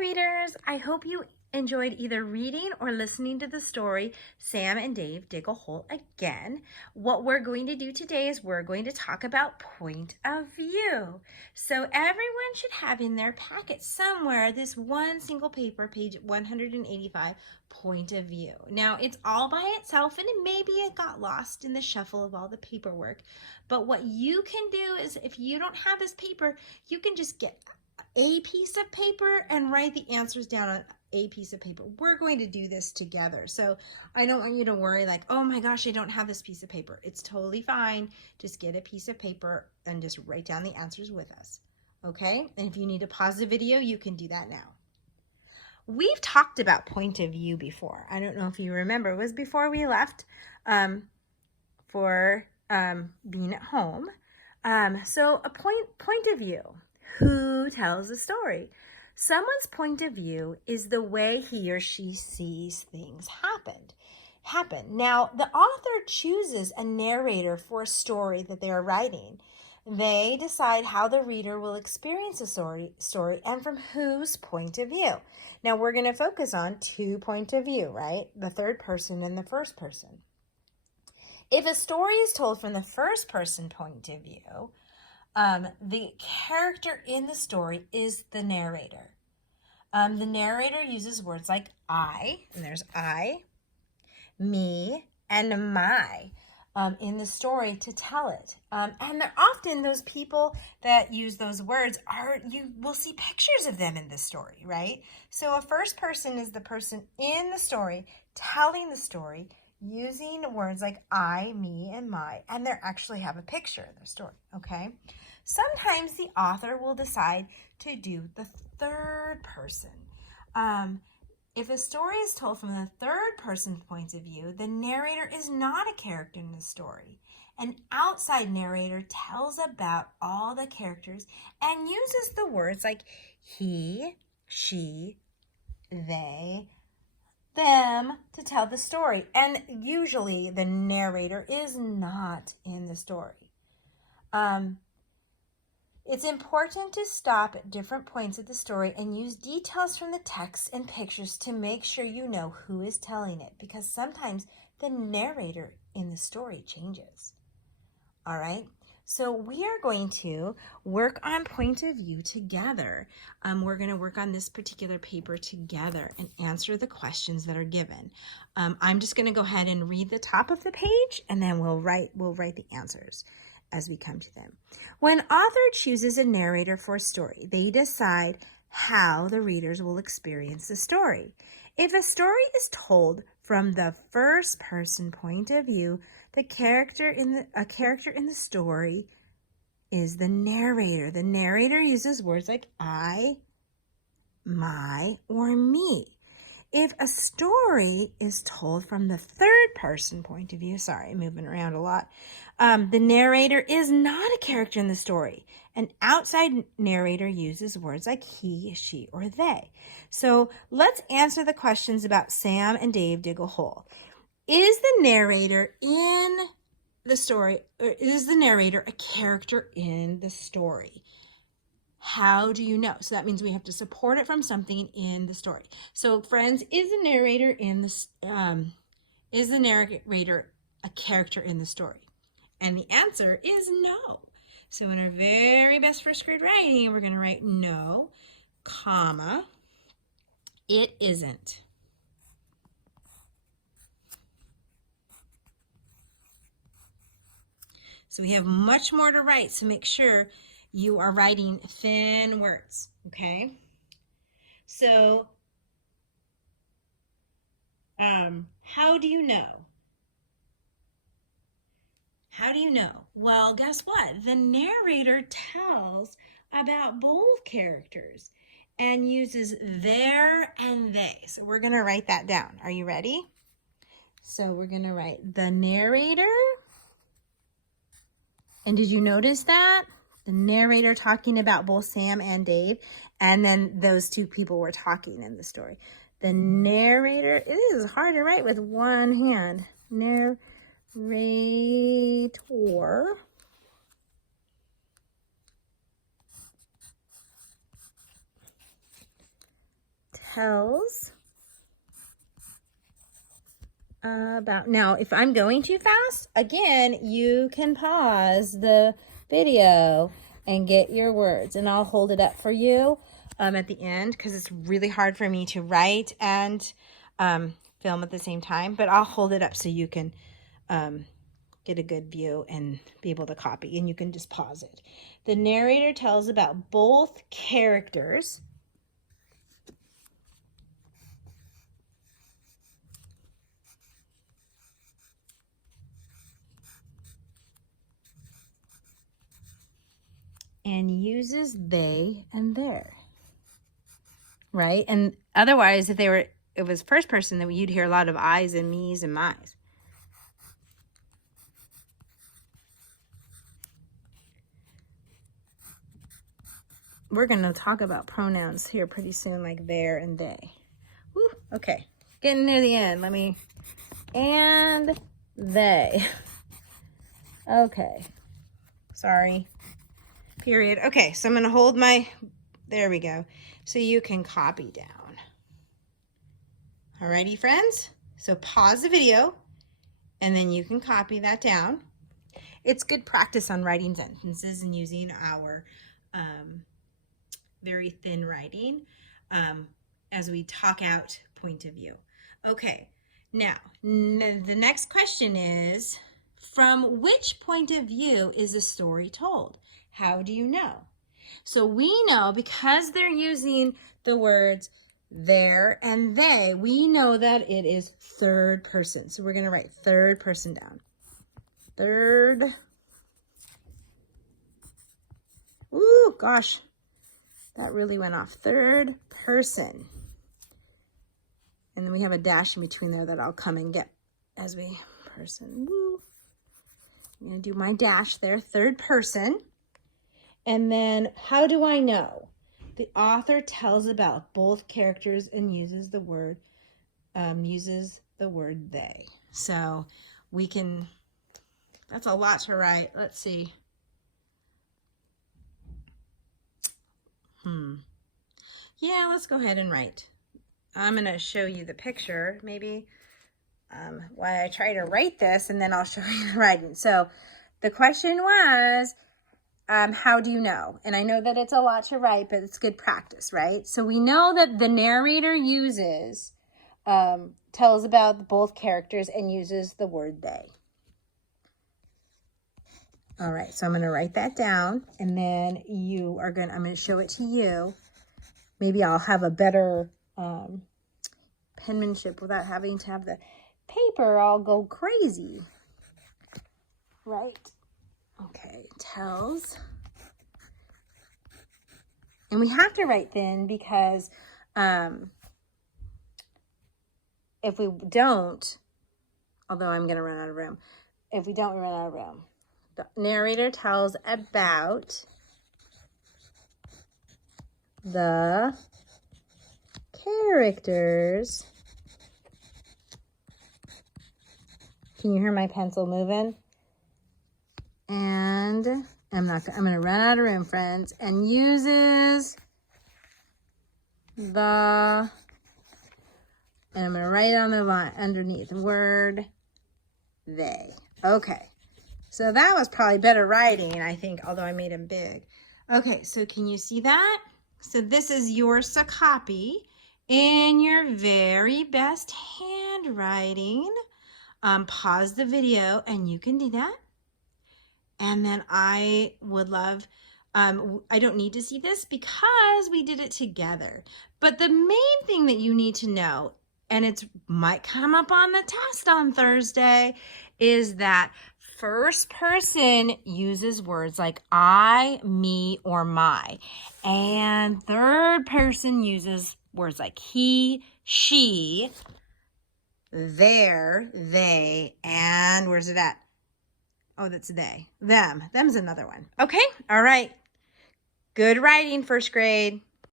readers! I hope you enjoyed either reading or listening to the story Sam and Dave Dig a Hole Again. What we're going to do today is we're going to talk about point of view. So everyone should have in their packet somewhere this one single paper, page 185, point of view. Now it's all by itself and maybe it got lost in the shuffle of all the paperwork. But what you can do is if you don't have this paper, you can just get a piece of paper and write the answers down on a piece of paper. We're going to do this together. So I don't want you to worry like, oh my gosh, I don't have this piece of paper. It's totally fine. Just get a piece of paper and just write down the answers with us. Okay? And if you need to pause the video, you can do that now. We've talked about point of view before. I don't know if you remember. It was before we left for being at home. So a point of view. Who tells a story? Someone's point of view is the way he or she sees things happen. Now, the author chooses a narrator for a story that they are writing. They decide how the reader will experience a story and from whose point of view. Now, we're going to focus on two point of view, right? The third person and the first person. If a story is told from the first person point of view, the character in the story is the narrator. The narrator uses words like I, and there's I, me, and my in the story to tell it. And they're often those people that use those words you will see pictures of them in the story, right? So a first person is the person in the story telling the story using words like I, me, and my, and they actually have a picture in their story, okay? Sometimes the author will decide to do the third person. If a story is told from the third person point of view, the narrator is not a character in the story. An outside narrator tells about all the characters and uses the words like he, she, they, them to tell the story. And usually the narrator is not in the story. It's important to stop at different points of the story and use details from the text and pictures to make sure you know who is telling it, because sometimes the narrator in the story changes. All right, so we are going to work on point of view together. We're going to work on this particular paper together and answer the questions that are given. I'm just going to go ahead and read the top of the page, and then we'll write the answers as we come to them. When author chooses a narrator for a story, they decide how the readers will experience the story. If a story is told from the first person point of view, a character in the story is the narrator. The narrator uses words like I, my, or me. If a story is told from the third person point of view, sorry, moving around a lot, the narrator is not a character in the story. An outside narrator uses words like he, she, or they. So let's answer the questions about Sam and Dave Dig a Hole. Is the narrator in the story, or is the narrator a character in the story? How do you know? So that means we have to support it from something in the story. So friends, is the narrator a character in the story? And the answer is no. So in our very best first grade writing, we're going to write no, comma, it isn't. So we have much more to write, so make sure you are writing thin words, okay? So, how do you know? How do you know? Well, guess what? The narrator tells about both characters and uses their and they. So we're going to write that down. Are you ready? So we're going to write the narrator. And did you notice that? The narrator talking about both Sam and Dave, and then those two people were talking in the story. The narrator, it is hard to write with one hand. Narrator tells about, now if I'm going too fast, again, you can pause the video and get your words, and I'll hold it up for you at the end, because it's really hard for me to write and film at the same time, but I'll hold it up so you can get a good view and be able to copy, and you can just pause it. The narrator tells about both characters and uses they and their, right? And otherwise, if it was first person, then you'd hear a lot of I's and me's and my's. We're going to talk about pronouns here pretty soon, like their and they. Woo, okay, getting near the end. And they. Okay, sorry. Period. Okay, so I'm going to hold there we go, so you can copy down. Alrighty, friends? So pause the video, and then you can copy that down. It's good practice on writing sentences and using our very thin writing as we talk out point of view. Okay, now the next question is, from which point of view is the story told? How do you know? So we know, because they're using the words their and they, we know that it is third person. So we're going to write third person down. Third. Ooh, gosh. That really went off. Third person. And then we have a dash in between there that I'll come and get as we person. Woo. I'm going to do my dash there. Third person. And then how do I know? The author tells about both characters and uses the word they. So we can, that's a lot to write. Let's see. Yeah, let's go ahead and write. I'm going to show you the picture, maybe while I try to write this, and then I'll show you the writing. So the question was, how do you know? And I know that it's a lot to write, but it's good practice, right? So we know that the narrator uses, tells about both characters and uses the word they. All right, so I'm going to write that down, and then I'm going to show it to you. Maybe I'll have a better penmanship without having to have the paper all go crazy. Right? Okay, tells. And we have to write thin because if we don't, although I'm going to run out of room, if we don't, we run out of room. The narrator tells about the characters. Can you hear my pencil moving? And I'm going to run out of room, friends, and uses and I'm going to write on the line underneath word they. Okay. So that was probably better writing, I think, although I made them big. Okay, so can you see that? So this is yours to copy in your very best handwriting. Pause the video, and you can do that. And then I would love, I don't need to see this because we did it together. But the main thing that you need to know, and it might come up on the test on Thursday, is that first person uses words like I, me, or my. And third person uses words like he, she, their, they, and where's it at? Oh, that's they. Them. Them's another one. Okay. All right. Good writing, first grade.